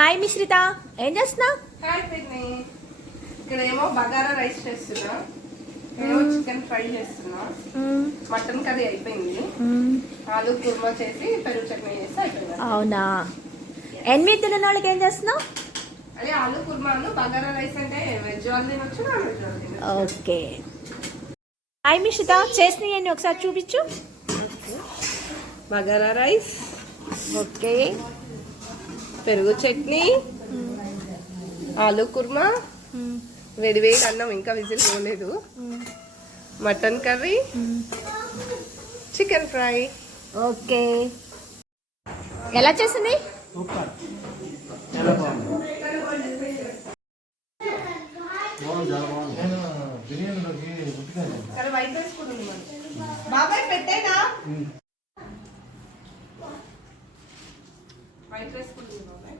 Hi మిశ్రిత, ఏం చేస్తున్నావు? Hi పిన్ని, ఇక్కడేమో బగారా రైస్ చేస్తున్నా, ఏమో చికెన్ ఫ్రై చేస్తున్నా, మటన్ కర్రీ అయిపోయింది, ఆలు కుర్మా చేసి పెరుగు చట్నీ చేసి అయిపోయింది. అవునా? 8 తిన్న వాళ్ళకి ఏం చేస్తున్నావు? అదే ఆలు కుర్మాను బగారా రైస్ అంటే వెజ్ వాళ్ళు తినొచ్చు, నాన్ వెజ్ వాళ్ళు తినొచ్చు. ఓకే. హాయ్ మిశ్రిత, చేసినవి ఒకసారి చూపించు. బగారా రైస్, ఓకే, పెరుగు చట్నీ, ఆలు కుర్మా, వేడి వేడి అన్నం, ఇంకా విజిల్ పోలేదు, mutton curry, chicken fry. Okay, ఎలా చేసింది? బాబాయ్ పెట్టేనా? వైట్ రైస్ కూడా ఉంది బాబాయ్.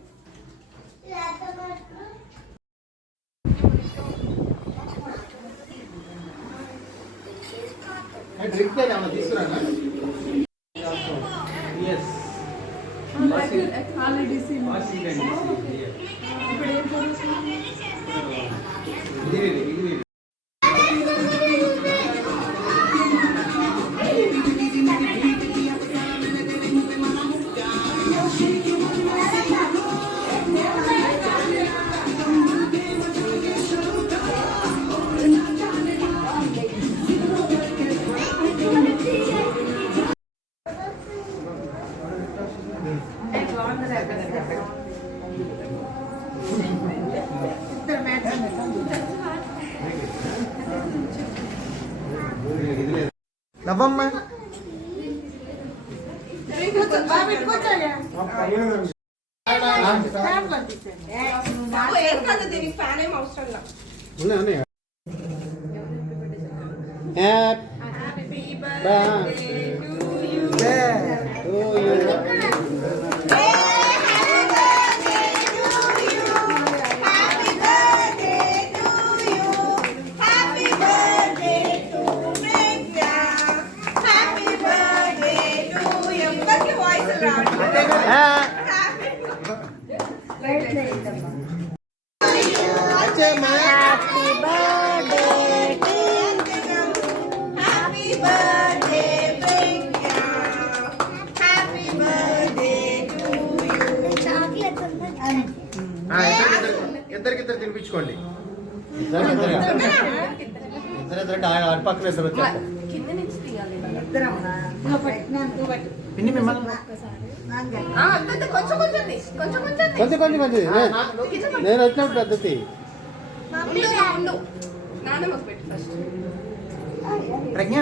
నవ్వమ్మ ఫ్యాన్ ఏం అవసరం హ్యాపీ బర్త్డే టు యు. ఇద్దరికిద్దరు తినిపించుకోండి. ఇద్దరు పక్కన ఇద్దరు వచ్చారు. పిన్ని మిమ్మల్ని కొంచెం మంచిది. నేను వచ్చినప్పుడు పద్ధతి ప్రజ్ఞ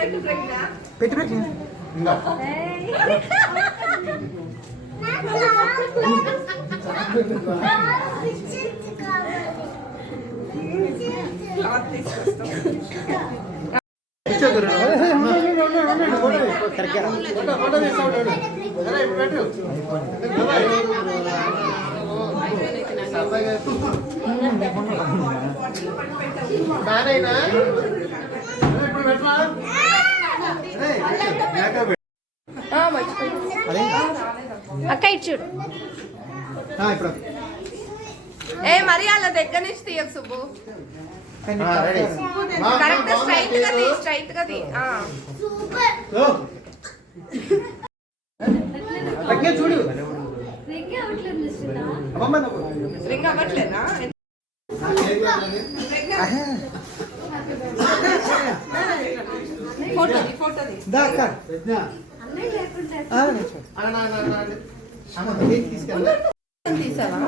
పెట్టి ప్రజ్ఞ అక్క ఇటు చూడు. ఏ మరి అలా దగ్గర నుంచి తీయకు సుబ్బు. కరెక్ట్ స్ట్రైట్ గా తీ. చూడు రింగ్ అవ్వట్లేదా? ఫోటోది తీసావా?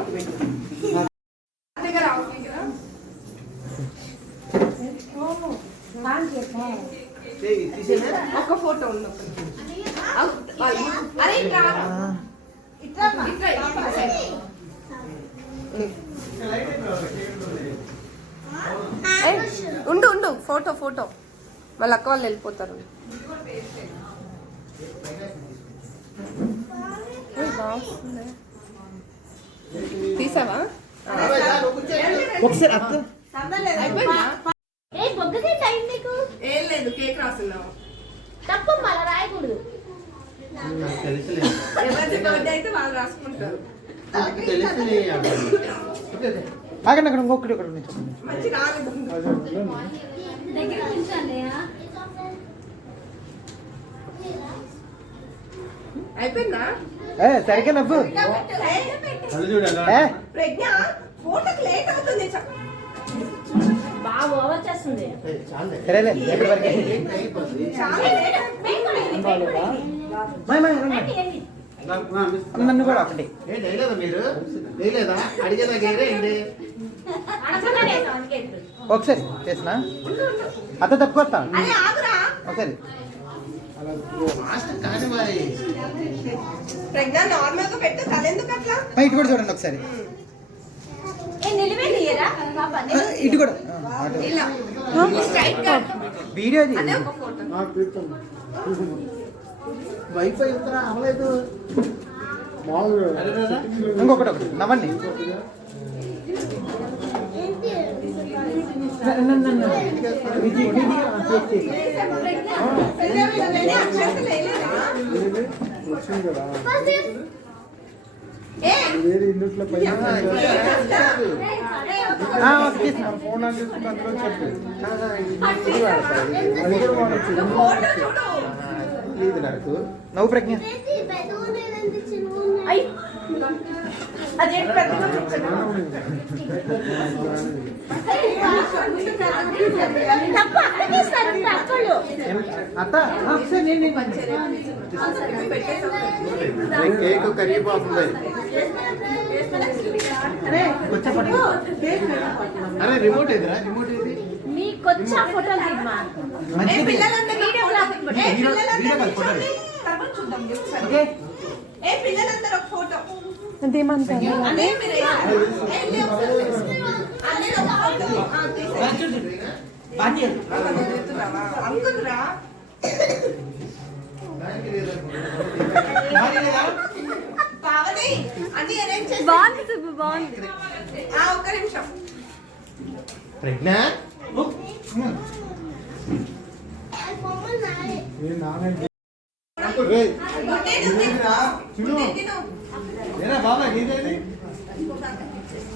ఒక ఫోటో ఉంది. అరే ఉండు ఫోటో వాళ్ళ అక్క వాళ్ళు వెళ్ళిపోతారు. తీసావా? ఒకసారి ఏం లేదు రాయలేదు, కేక్ రాస్తున్నావు. తప్పమ్మా అలా రాయకూడదు. నాకు తెలుసులే. ఎవరి బర్త్డే అయితే వాళ్ళు రాసుకుంటారు. నాకు తెలుసులే. ఆగండి అక్కడ ఇంకొకటి ఒకటి ఉంది. మంచి రాలేదు. అయిపోయిందా? సరిగ్గా నవ్వు. ప్రజ్ఞ ఫోటోకి లేట్ అవుతుంది. బాగా ఓవర్ చేస్తుంది. సరేలే ఎప్పటి వరకు చాలా లేట్. నన్ను కూడా ఒకటి మీరు లేదా అడిగేదాకా ఏంటి ఒకసారి చేసిన అత్త తప్పుకొస్తా అరే ఆగురా. ఒకసారి మాస్టర్ కాదు మరి ప్రజ్ఞ నార్మల్ గా పెట్టు, తలెందుకు అట్లా? ఇటు కూడా చూడండి ఒకసారి. ఇటు కూడా ఇలా స్ట్రైట్ కట్ వీడియో అదే ఒక ఫోటో. వైఫై ఉందా అవ్వలేదు ఇంకొకటి ఒకటి నవ్వండి. ఇది నాకు నవ్వు ప్రజ్ఞ. అదేంటి పెద్దగా కూర్చోను? అత్త ఒకసారి నేను కేక్ కరిగిపోతుంది. అరే రిమోట్ ఏదిరా? రిమోట్ ఏది? మీకొచ్చా ఫోటోలు తీయమా? ఏ పిల్లలందరూ ఏ పిల్లలందరూ కూర్చోండి. తర్వాత చూద్దాం ఒకసారి. ఏ పిల్లలందరూ ఒక ఫోటో. అదే మీరు అన్నీ ఒక ఫోటో. అంకుల్ రా. పావని అన్ని అరేంజ్ చేసి బాగుంది. ఒక్క నిమిషం. ప్రజ్ఞ బాబాయ్ నీదేది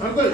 అంకుల్